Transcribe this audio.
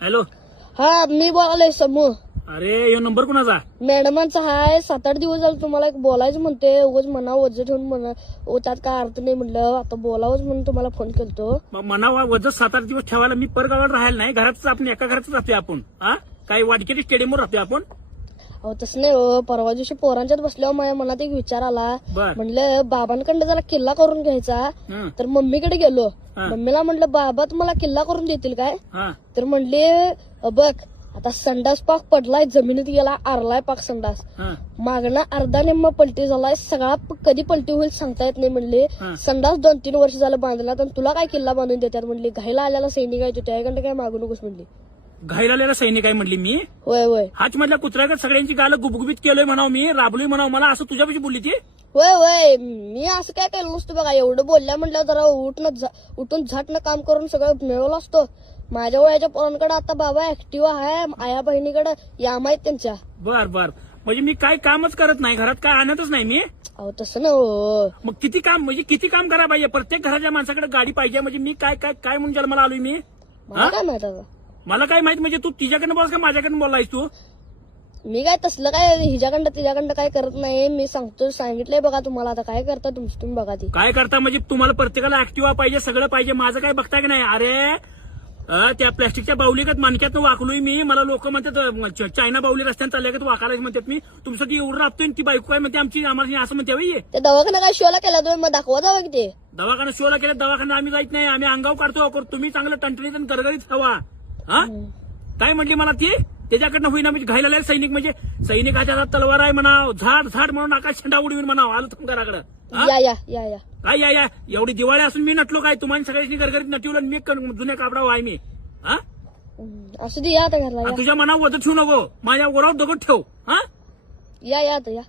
Hello. हा मी बोलायलोय समूह. अरे यो नंबर कुणाचा? मॅडमांचा हाय. 7-8 दिवस झाले तुम्हाला एक बोलायचं म्हणते. उगाच मनावर वज्ज ठेवून म्हणा त्यात काय अर्थ नाही म्हणलं. आता बोलावंच म्हणून तुम्हाला फोन केलतो. मनावा वजन 7-8 दिवस ठेवायला मी परगावाला राहायला नाही. घरातच आपण एका घरातच राहतोय आपण. हा काही वाडकेरी स्टेडियमवर राहतोय आपण. अहो तसं नाही हो. परवा दिवशी पोरांच्यात बसल्यावर माझ्या मनात एक विचार आला. बर. म्हणलं बाबांकडे जरा किल्ला करून घ्यायचा. हं. तर मम्मीकडे गेलो. हा. मम्मीला म्हणलं बाबा तुम्हाला किल्ला करून देतील काय? हा. तर म्हणले बघ आता संडास पाक पडलाय जमिनीत गेला आरलाय पाक संडास. हा. मागणं अर्धा निम्मा पलटी झालाय. सगळा कधी पलटी होईल सांगता येत नाही म्हणले. हा. संडास 2-3 वर्ष झालं बांधला तर तुला काय किल्ला बांधून देतात म्हणले. घायला आलेला सैनिक आहे त्याकडे काय मागू नकोस म्हणले. घाईला सैनिक आहे म्हणली मी. होय होय हाच मधल्या कुत्र्याकडे सगळ्यांची गालं गुबगुबीत केलोय म्हणाव मी. राबलोय म्हणाव. मला असं तुझ्यापाशी बोलली ती. होय होय मी असं काय केलं नसतं बघा. एवढं बोलल्या म्हणलं जरा उठून झटनं काम करून सगळं मिळवलं असतं. माझ्या वयाच्या पोरांकडे आता बाबा ऍक्टिव्ह आहे. आया बहिणीकडे याम आहेत त्यांच्या. बर बर. म्हणजे मी काय कामच करत नाही. घरात काय आणतच नाही मी. अहो तसं ना हो. मग किती काम म्हणजे किती काम करायला पाहिजे. प्रत्येक घराच्या माणसाकडे गाडी पाहिजे. म्हणजे मी काय काय काय म्हणून जन्माला आलोय मी. मला काय माहित आता. मला काय माहित म्हणजे तू तिच्याकडनं बोलास का माझ्याकडनं बोलायस तू. मी काय तसलं काय हिच्याकडं तिच्याकडं काय करत नाही. मी सांगितलंय बघा तुम्हाला. आता काय करता तुम्ही बघा ती. काय करता म्हणजे तुम्हाला प्रत्येकाला ऍक्टिव्हा पाहिजे सगळं पाहिजे. माझं काय बघताय की नाही. अरे त्या प्लॅस्टिकच्या बाहुलीगत मानक्यातनं वाकलोय मी. मला लोक म्हणतात चायना बाहुली रस्त्याने चालल्या वाकायला म्हणतात मी. तुमच्यासाठी एवढं राबतोय ती बायको काय म्हणते आमची आम्हाला असं म्हणते बाई. ते दवाखाना काय शोला केला तुम्ही मग दाखवा जावं की ते. दवाखाना शोला केला. दवाखाना आम्ही जायच नाही. आम्ही अंगाव काढतो. तुम्ही चांगलं टणटणीत आणि गरगरीत हवा. हा काय म्हटली मला ती. त्याच्याकडनं होईना म्हणजे घायला सैनिक म्हणजे सैनिकाच्या हातात तलवार आहे म्हणाव. झाड म्हणून आकाश छंडा उडवीन म्हणाव. आलो तुम घराकडं. या काय या एवढी दिवाळी असून मी नटलो काय. तुम्हाला सगळ्यांनी गरगरीत नटवलं मी जुन्या कापडावर आहे मी. हा असू दे या आता घरला. तुझ्या मनावर वजन ठेवू नको. माझ्या वरावर दगड ठेव. हा या आता या.